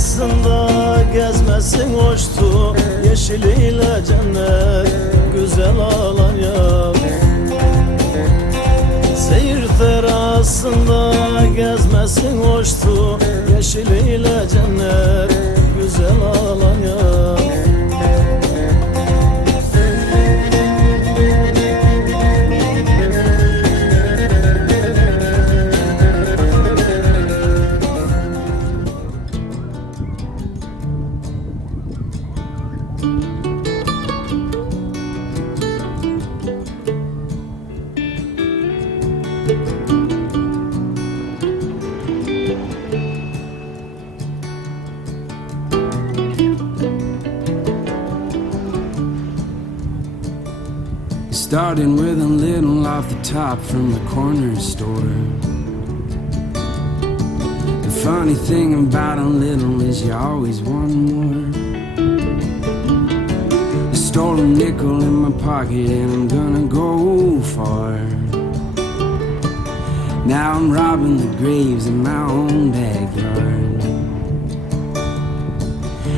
terasında gezmesin hoştu, yeşiliyle cennet güzel Alanya. Seyir terasında gezmesin hoştu, yeşiliyle cennet güzel Alanya. Starting with a little off the top from the corner store. The funny thing about a little is you always want more. I stole a nickel in my pocket and I'm gonna go far. Now I'm robbing the graves in my own backyard.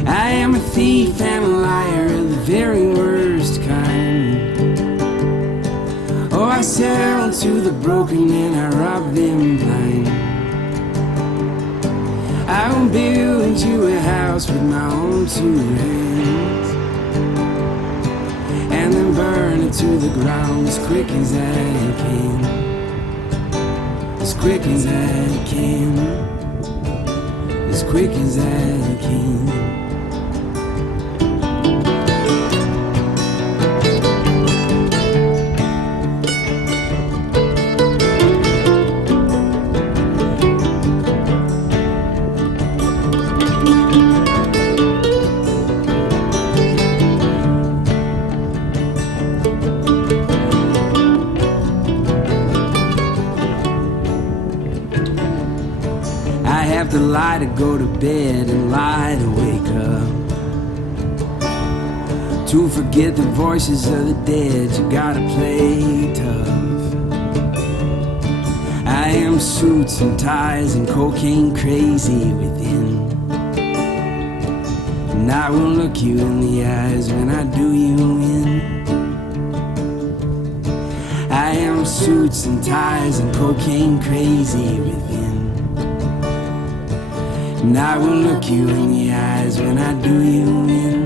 I am a thief and a liar of the very worst kind. Oh, I sell to the broken and I rob them blind. I will build you a house with my own two hands, and then burn it to the ground as quick as I can. As quick as I can. As quick as I can. To lie to go to bed and lie to wake up, to forget the voices of the dead. You gotta play tough. I am suits and ties and cocaine crazy within, and I will look you in the eyes when I do you in. I am suits and ties and cocaine crazy within, and I will look you in the eyes when I do you in.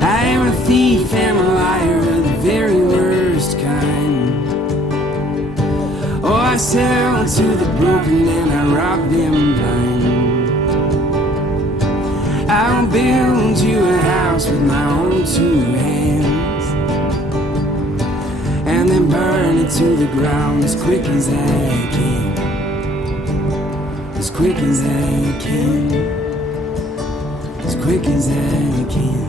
I am a thief and a liar of the very worst kind. Oh, I sell to the broken and I rob them blind. I will build you a house with my own two hands, and then burn it to the ground as quick as I can. As quick as I can. As quick as I can.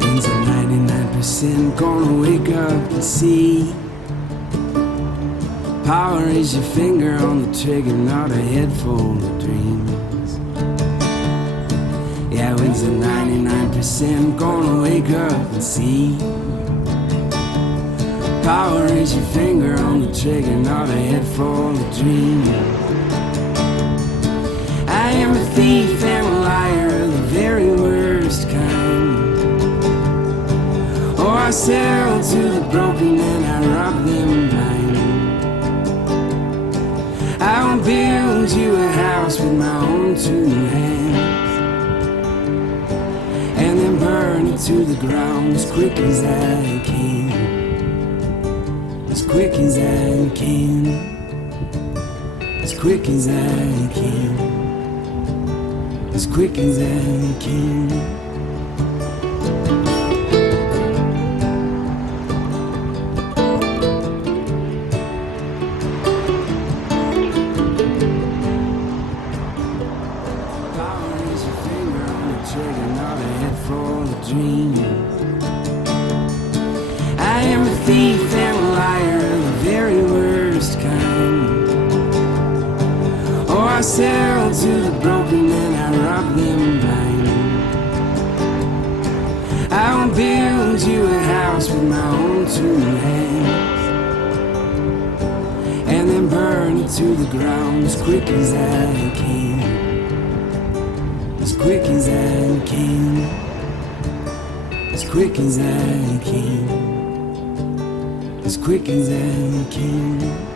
Things are 99% gonna wake up and see. Power is your finger on the trigger, not a head full of dreams. Yeah, wings are 99% gonna wake up and see. Power is your finger on the trigger, not a head full of dreams. I am a thief and a liar of the very worst kind. Oh, I sell to the broken and I rob them blind. I will build you a house with my own two hands, and then burn it to the ground as quick as I can. As quick as I can. As quick as I can. As quick as I can. Thief and a liar of the very worst kind. Oh, I I sell to the broken and I rob them blind. I will build you a house with my own two hands, and then burn it to the ground as quick as I can. As quick as I can. As quick as I can. As quick as I can.